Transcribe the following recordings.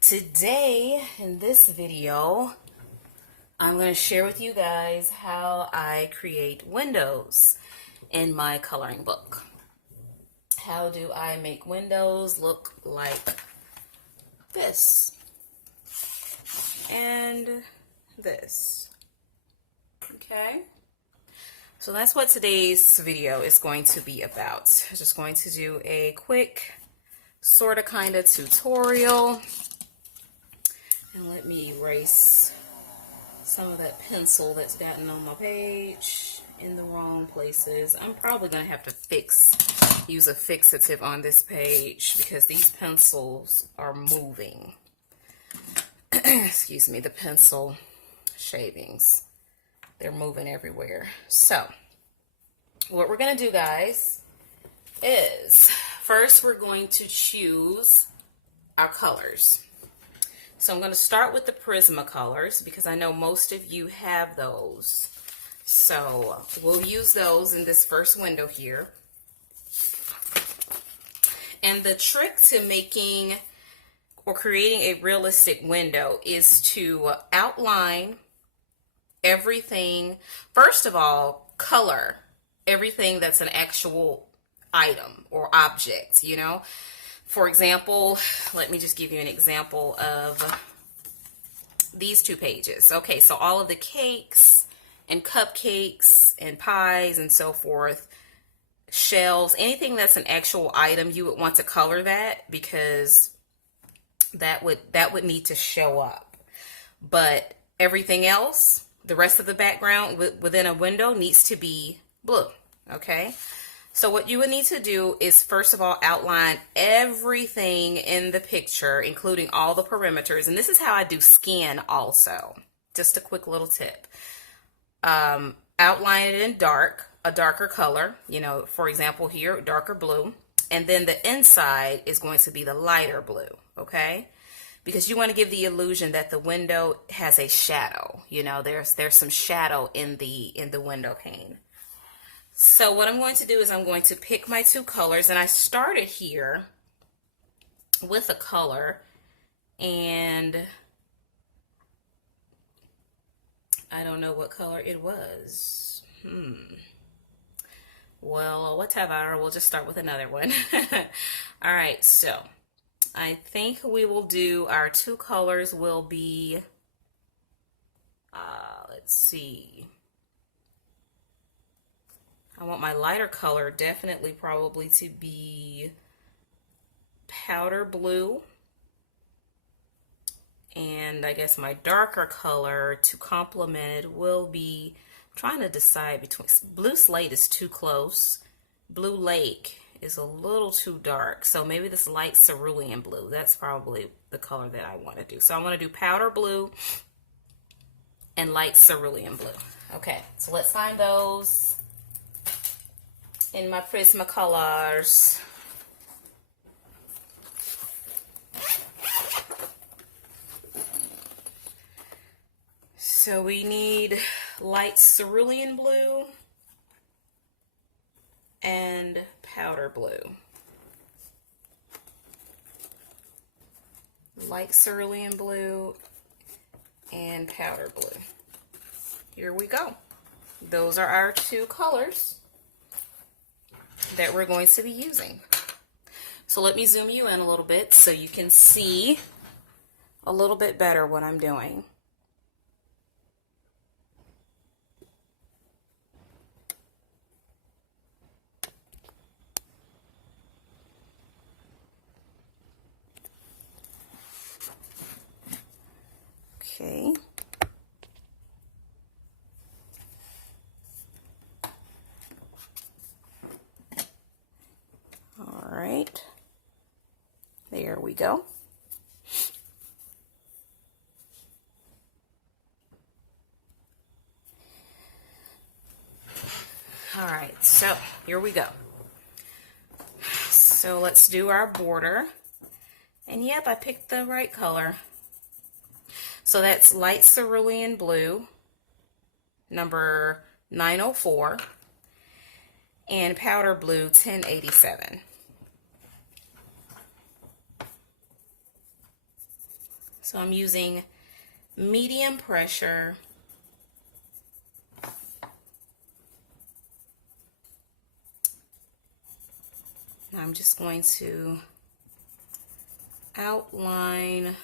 Today, in this video, I'm going to share with you guys how I create windows in my coloring book. How do I make windows look like this and this? Okay, so that's what today's video is going to be about. I'm just going to do a quick sort of kind of tutorial. And let me erase some of that pencil that's gotten on my page in the wrong places. I'm probably going to have to use a fixative on this page because these pencils are moving. Excuse me, the pencil shavings. They're moving everywhere. So, what we're going to do, guys, is first we're going to choose our colors. So I'm going to start with the Prismacolors because I know most of you have those. So we'll use those in this first window here. And the trick to making or creating a realistic window is to outline everything. First of all, color everything that's an actual item or object, you know. For example, let me just give you an example of these two pages. Okay, so all of the cakes and cupcakes and pies and so forth, shells, anything that's an actual item, you would want to color that because that would need to show up. But everything else, the rest of the background within a window needs to be blue, okay? So what you would need to do is first of all outline everything in the picture, including all the perimeters. And this is how I do skin also. Just a quick little tip. Outline it in a darker color. You know, for example here, darker blue. And then the inside is going to be the lighter blue, okay? Because you want to give the illusion that the window has a shadow. You know, there's some shadow in the window pane. So what I'm going to do is I'm going to pick my two colors, and I started here with a color, and I don't know what color it was. Well, whatever, we'll just start with another one. All right, so I think we will do our two colors will be, let's see. I want my lighter color definitely probably to be powder blue. And I guess my darker color to complement it will be, I'm trying to decide between, blue slate is too close. Blue lake is a little too dark. So maybe this light cerulean blue, that's probably the color that I want to do. So I want to do powder blue and light cerulean blue. Okay, so let's find those in my Prismacolors. So we need light cerulean blue and powder blue. Light cerulean blue and powder blue. Here we go. Those are our two colors that we're going to be using. So let me zoom you in a little bit so you can see a little bit better what I'm doing. Okay. All right, there we go. All right, so here we go. So let's do our border. And yep, I picked the right color. So that's light cerulean blue, number 904, and powder blue 1087. So I'm using medium pressure. Now I'm just going to outline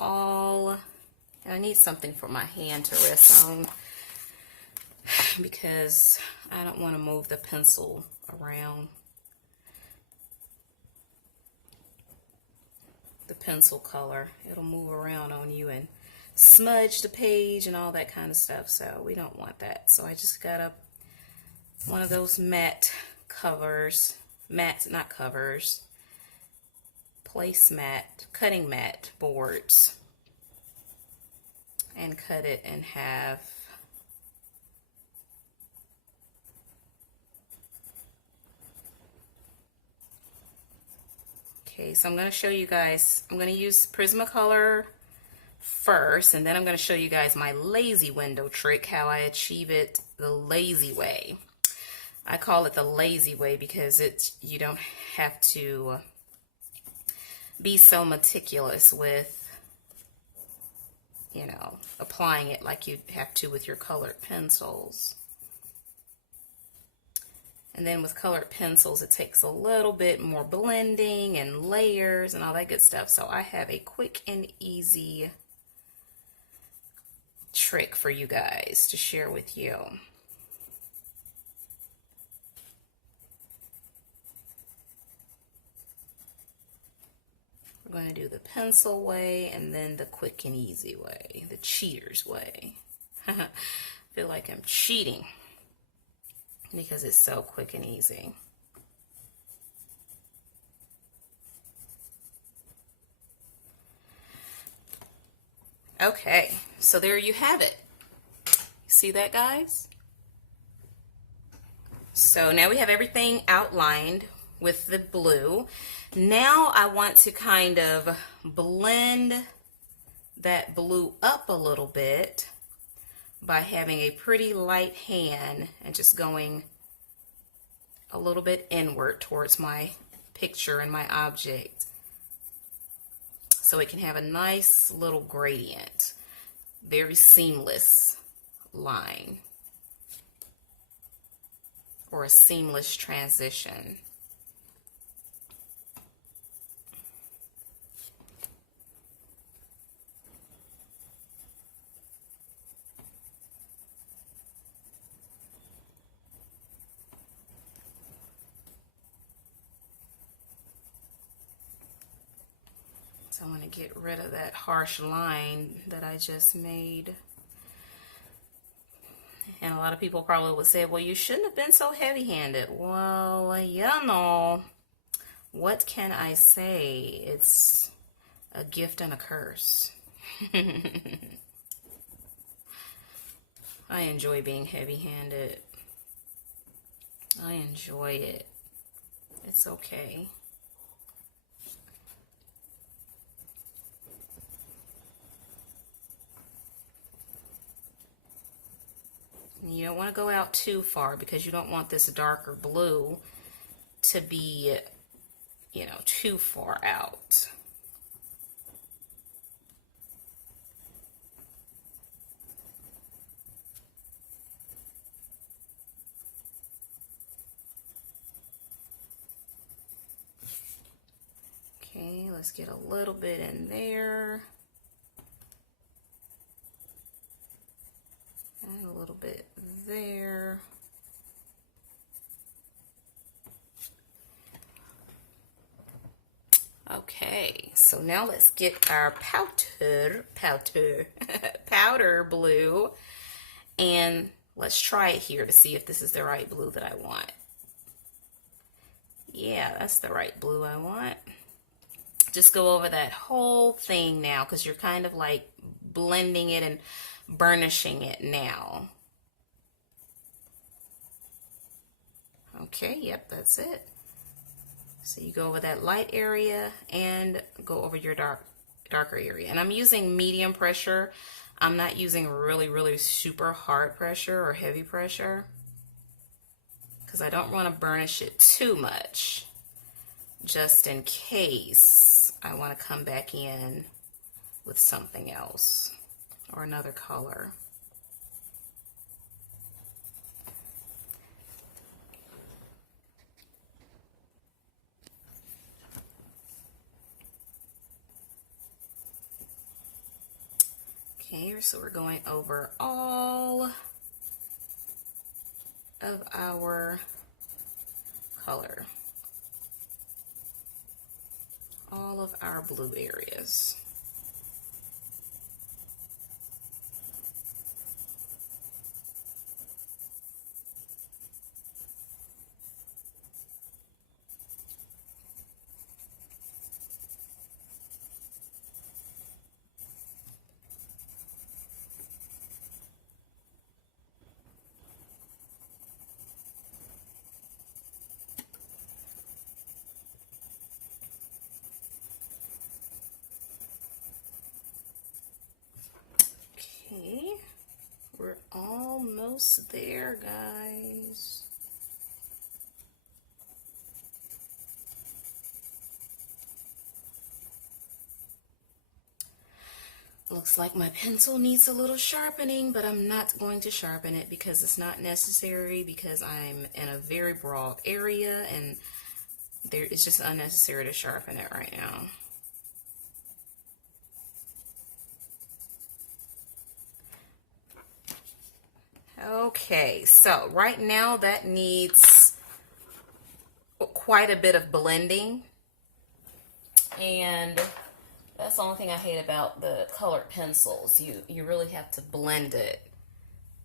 all, and I need something for my hand to rest on because I don't want to move the pencil around. The pencil color, it'll move around on you and smudge the page and all that kind of stuff, so we don't want that. So I just got one of those matte covers, not covers, placemat, cutting mat boards, and cut it in half. Okay, so I'm going to show you guys, I'm going to use Prismacolor first, and then I'm going to show you guys my lazy window trick, how I achieve it the lazy way. I call it the lazy way because you don't have to be so meticulous with, you know, applying it like you have to with your colored pencils. And then with colored pencils, it takes a little bit more blending and layers and all that good stuff. So I have a quick and easy trick for you guys to share with you. We're going to do the pencil way and then the quick and easy way, the cheater's way. I feel like I'm cheating because it's so quick and easy. Okay, so there you have it. See that, guys? So now we have everything outlined with the blue. Now I want to kind of blend that blue up a little bit by having a pretty light hand and just going a little bit inward towards my picture and my object so it can have a nice little gradient, very seamless line or a seamless transition. So I want to get rid of that harsh line that I just made. And a lot of people probably would say, well, you shouldn't have been so heavy-handed. Well, you know, what can I say? It's a gift and a curse. I enjoy being heavy-handed. I enjoy it. It's okay. You don't want to go out too far because you don't want this darker blue to be, you know, too far out. Okay, let's get a little bit in there. And a little bit there. Okay, so now let's get our powder blue, and let's try it here to see if this is the right blue that I want. Yeah, that's the right blue I want. Just go over that whole thing now because you're kind of like blending it and burnishing it now. Okay, yep, that's it. So you go over that light area and go over your darker area. And I'm using medium pressure. I'm not using really super hard pressure or heavy pressure because I don't want to burnish it too much, just in case I want to come back in with something else or another color. Okay, so we're going over all of our color, all of our blue areas. Okay, we're almost there, guys. Looks like my pencil needs a little sharpening, but I'm not going to sharpen it because it's not necessary, because I'm in a very broad area and it's just unnecessary to sharpen it right now. Okay, so right now that needs quite a bit of blending, and that's the only thing I hate about the colored pencils. You really have to blend it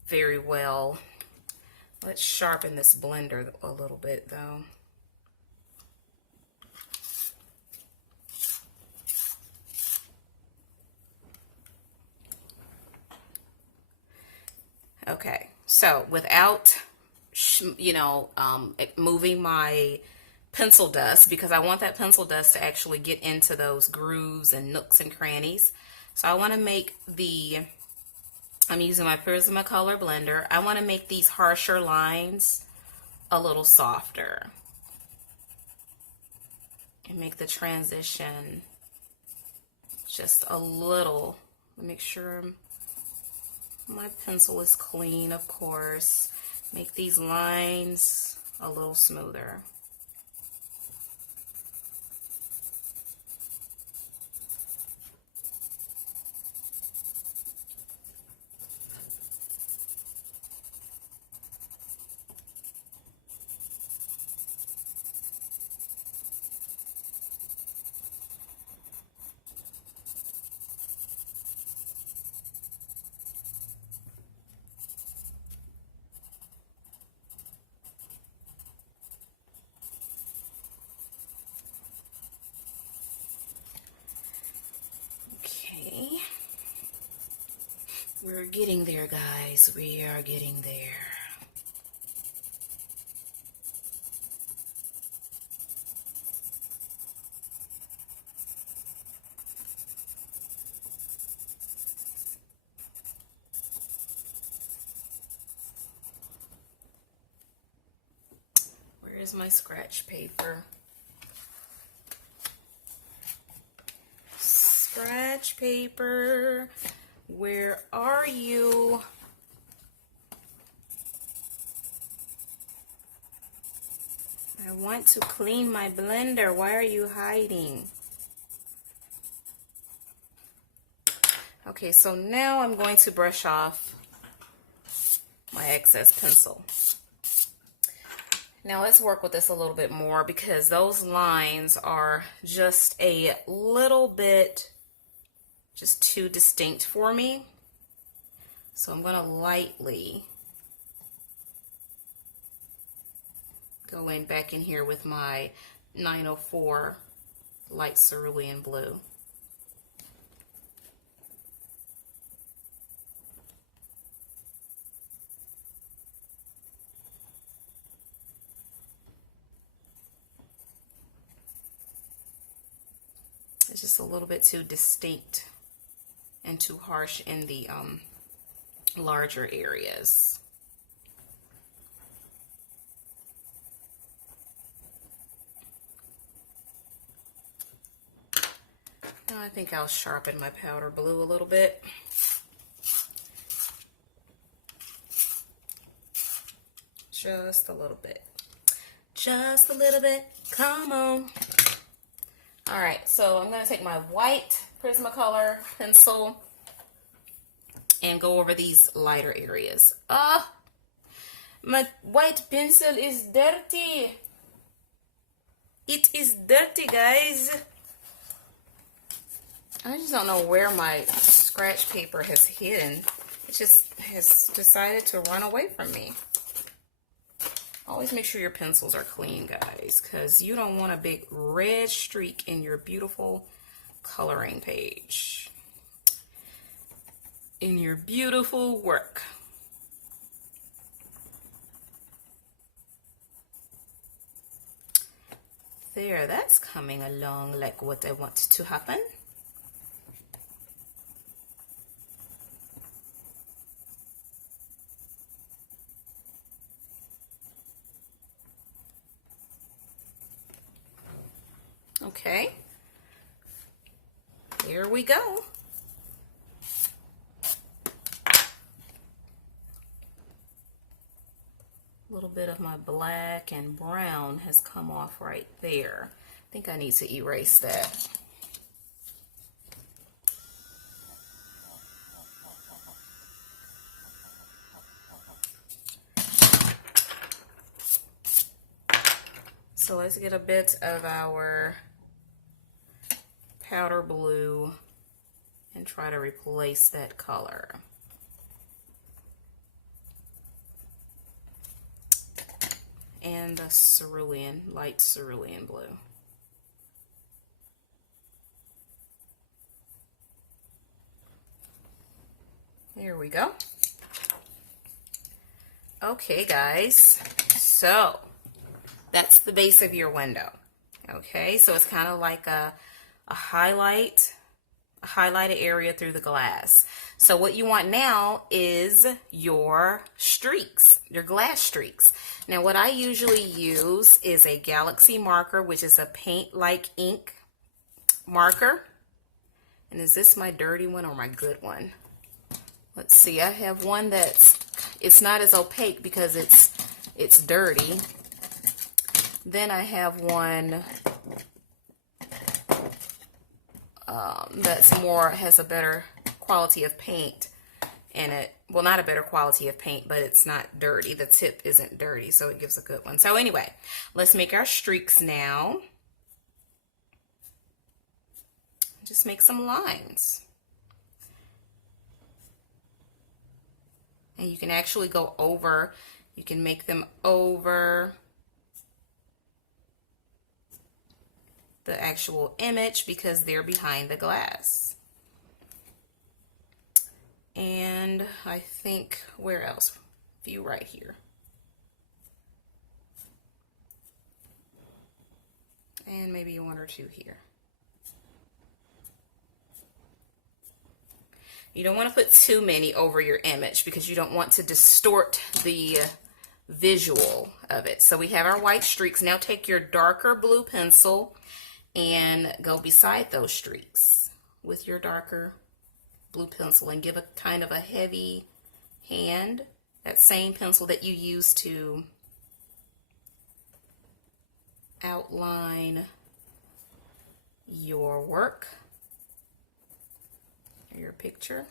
very well. Let's sharpen this blender a little bit though. Okay, so without, moving my pencil dust, because I want that pencil dust to actually get into those grooves and nooks and crannies. So I want to make I'm using my Prismacolor blender. I want to make these harsher lines a little softer and make the transition just a little. Make sure my pencil is clean, of course. Make these lines a little smoother. We're getting there, guys. We are getting there. Where is my scratch paper? Scratch paper. Where are you? I want to clean my blender. Why are you hiding? Okay, so now I'm going to brush off my excess pencil. Now let's work with this a little bit more, because those lines are just a little bit just too distinct for me. So I'm going to lightly go in back in here with my 904 light cerulean blue. It's just a little bit too distinct and too harsh in the larger areas. I think I'll sharpen my powder blue a little bit. Just a little bit. Just a little bit. Come on. All right, so I'm going to take my white Prismacolor pencil and go over these lighter areas. My white pencil is dirty. It is dirty, guys. I just don't know where my scratch paper has hidden. It just has decided to run away from me. Always make sure your pencils are clean, guys, because you don't want a big red streak in your beautiful coloring page. In your beautiful work. There, that's coming along like what I want to happen. Okay, here we go. A little bit of my black and brown has come off right there. I think I need to erase that. So let's get a bit of our powder blue and try to replace that color. And the cerulean, light cerulean blue. There we go. Okay, guys, so that's the base of your window. Okay, so it's kind of like a highlighted area through the glass. So what you want now is your streaks, your glass streaks. Now what I usually use is a Galaxy marker, which is a paint like ink marker. And is this my dirty one or my good one? Let's see, I have one it's not as opaque because it's dirty. Then I have one has a better quality of paint in it. Well, not a better quality of paint, but it's not dirty. The tip isn't dirty, so it gives a good one. So anyway, let's make our streaks now. Just make some lines. And you can actually go over, you can make them over the actual image because they're behind the glass. And I think, where else? View right here. And maybe one or two here. You don't want to put too many over your image because you don't want to distort the visual of it. So we have our white streaks. Now take your darker blue pencil and go beside those streaks with your darker blue pencil and give a kind of a heavy hand. That same pencil that you use to outline your work, your picture.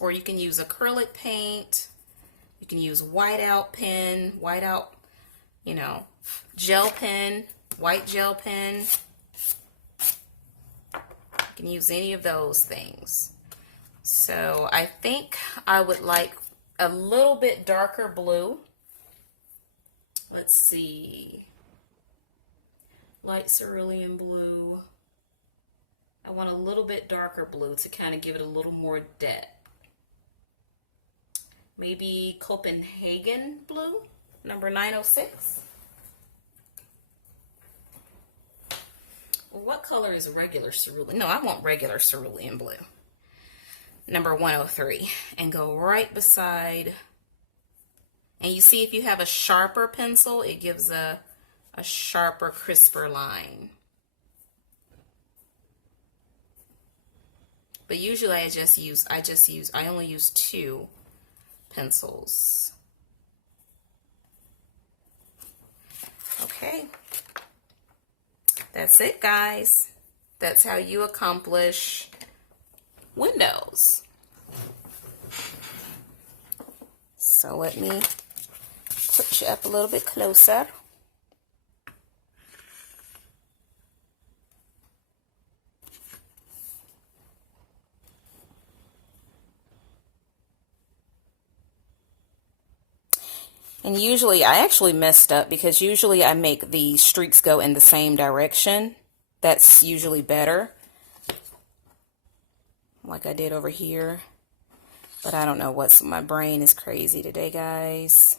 Or you can use acrylic paint, you can use whiteout pen, gel pen, white gel pen. You can use any of those things. So I think I would like a little bit darker blue. Let's see. Light cerulean blue. I want a little bit darker blue to kind of give it a little more depth. Maybe Copenhagen blue, number 906. Well, what color is regular cerulean? No, I want regular cerulean blue. Number 103. And go right beside. And you see if you have a sharper pencil, it gives a sharper, crisper line. But usually I only use 2 pencils. Okay. That's it, guys. That's how you accomplish windows. So let me put you up a little bit closer. And usually, I actually messed up because usually I make the streaks go in the same direction. That's usually better, like I did over here. But I don't know my brain is crazy today, guys.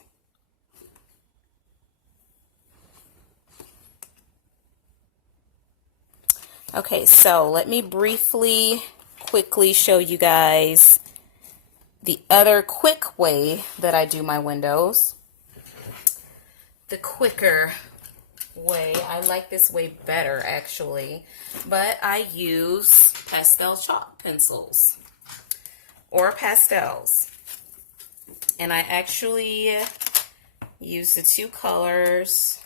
Okay, so let me quickly show you guys the other quick way that I do my windows. The quicker way. I like this way better, actually. But I use pastel chalk pencils or pastels. And I actually use the 2 colors.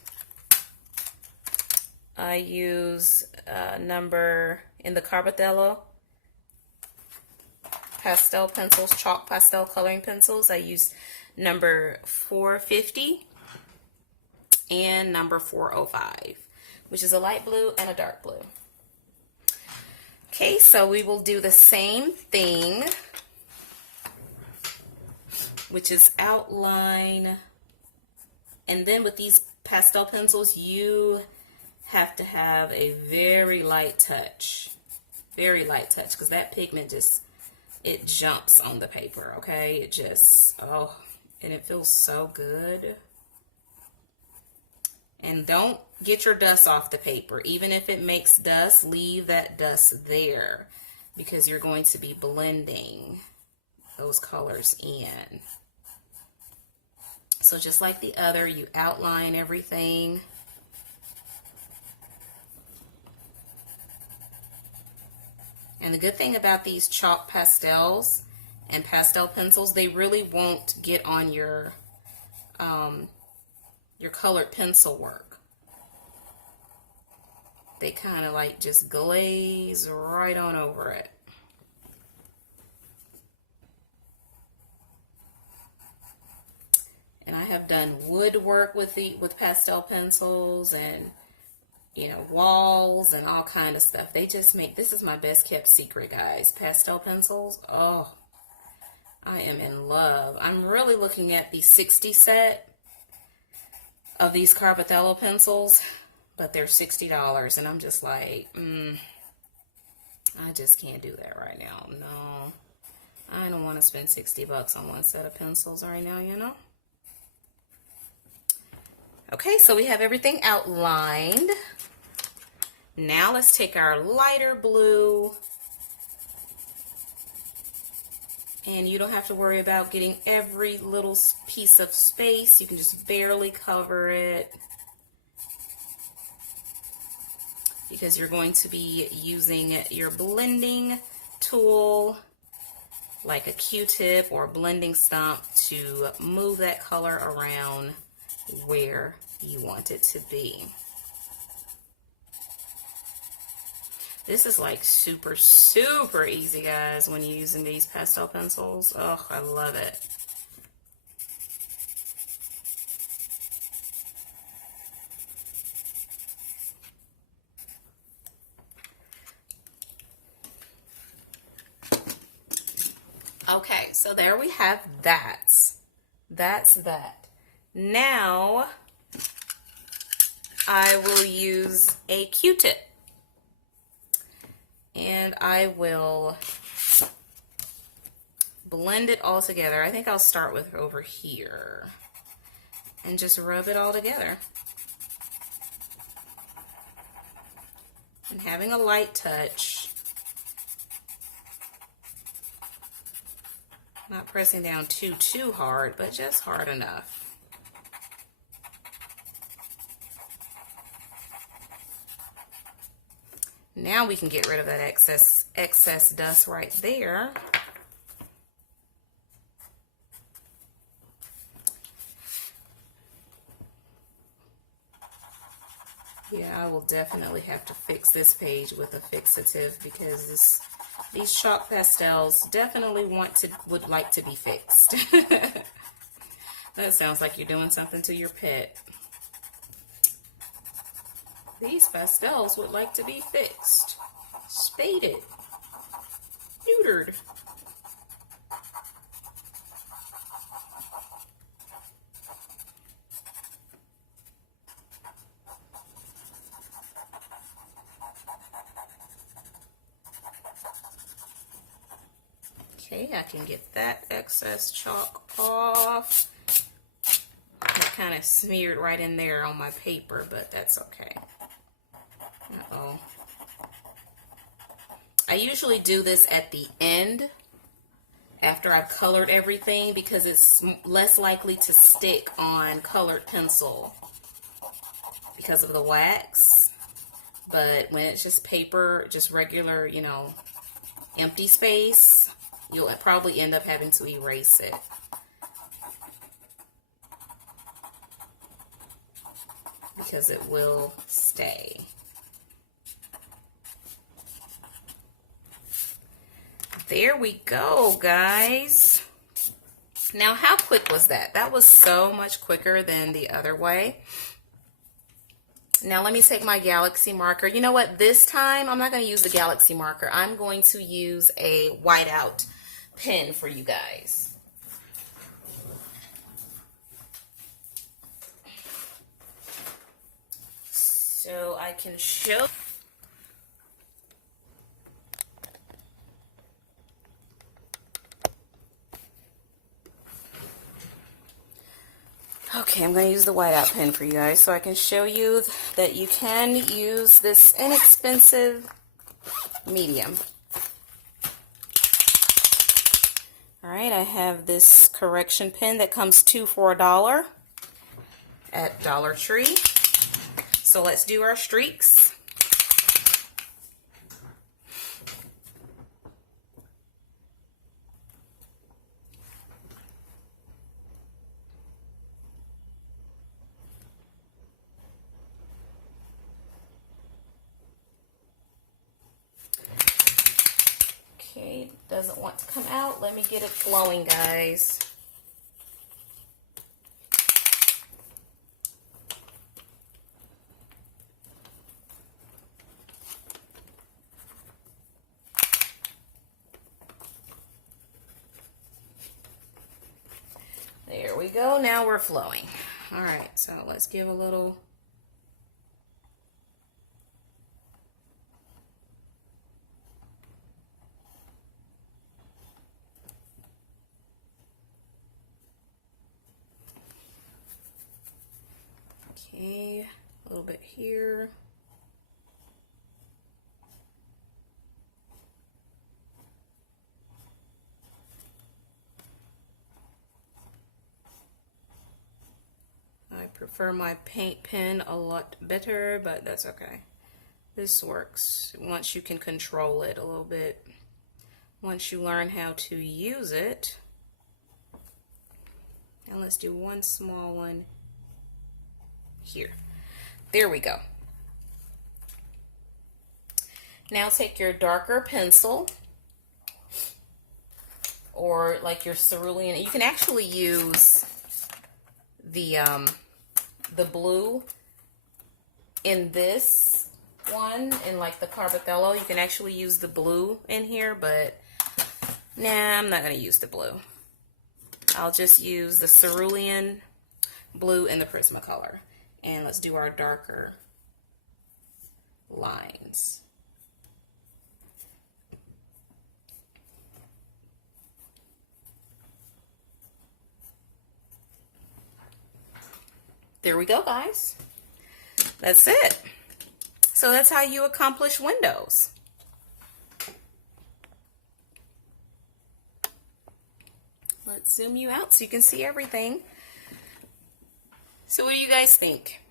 I use number in the carbothelo pastel pencils, chalk pastel coloring pencils. I use number 450 and number 405, which is a light blue and a dark blue. Okay, so we will do the same thing, which is outline. And then with these pastel pencils, you have to have a very light touch, because that pigment it jumps on the paper, okay? It just, oh, and it feels so good. And don't get your dust off the paper. Even if it makes dust, leave that dust there, because you're going to be blending those colors in. So just like the other, you outline everything. And the good thing about these chalk pastels and pastel pencils, they really won't get on your colored pencil work. They kind of like just glaze right on over it. And I have done woodwork with pastel pencils, and walls and all kind of stuff. They just make, this is my best kept secret, guys. Pastel pencils. Oh, I am in love. I'm really looking at the 60 set of these carbothelo pencils, but they're $60, and I'm just like, I just can't do that right now. No, I don't want to spend $60 on one set of pencils right now, Okay, so we have everything outlined. Now let's take our lighter blue, and you don't have to worry about getting every little piece of space. You can just barely cover it, because you're going to be using your blending tool like a Q-tip or a blending stump to move that color around where you want it to be. This is like super, super easy, guys, when you're using these pastel pencils. Oh, I love it. Okay, so there we have that. That's that. Now, I will use a Q-tip, and I will blend it all together. I think I'll start with over here and just rub it all together. And having a light touch, not pressing down too hard, but just hard enough. Now we can get rid of that excess dust right there. Yeah, I will definitely have to fix this page with a fixative because these chalk pastels definitely would like to be fixed. That sounds like you're doing something to your pet. These pastels would like to be fixed, spaded, neutered. Okay, I can get that excess chalk off. That kind of smeared right in there on my paper, but that's okay. Uh-oh. I usually do this at the end after I've colored everything because it's less likely to stick on colored pencil because of the wax. But when it's just paper, just regular, you know, empty space, you'll probably end up having to erase it. Because it will stay. There we go, guys. Now, how quick was that? That was so much quicker than the other way. Now, let me take my Galaxy marker. You know what? This time, I'm not going to use the Galaxy marker. I'm going to use a whiteout pen for you guys. So I can show. Okay, I'm going to use the whiteout pen for you guys so I can show you that you can use this inexpensive medium. Alright, I have this correction pen that comes 2 for $1 at Dollar Tree. So let's do our streaks. Okay, doesn't want to come out. Let me get it flowing, guys. There we go. Now we're flowing. All right, so let's give a little. Okay, a little bit here. I prefer my paint pen a lot better, but that's okay. This works once you can control it a little bit. Once you learn how to use it. Now let's do one small one here. There we go. Now take your darker pencil or like your cerulean. You can actually use the blue in this one, in like the carbothelo. You can actually use the blue in here, but nah, I'm not going to use the blue. I'll just use the cerulean blue and the Prismacolor. And let's do our darker lines. There we go, guys. That's it. So that's how you accomplish windows. Let's zoom you out so you can see everything. So what do you guys think?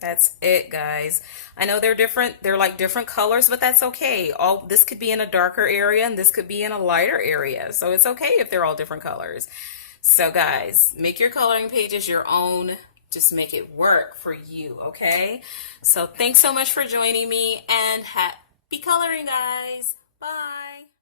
That's it, guys. I know they're different. They're like different colors, but that's okay. All this could be in a darker area and this could be in a lighter area. So it's okay if they're all different colors. So guys, make your coloring pages your own. Just make it work for you, okay? So thanks so much for joining me and happy coloring, guys. Bye.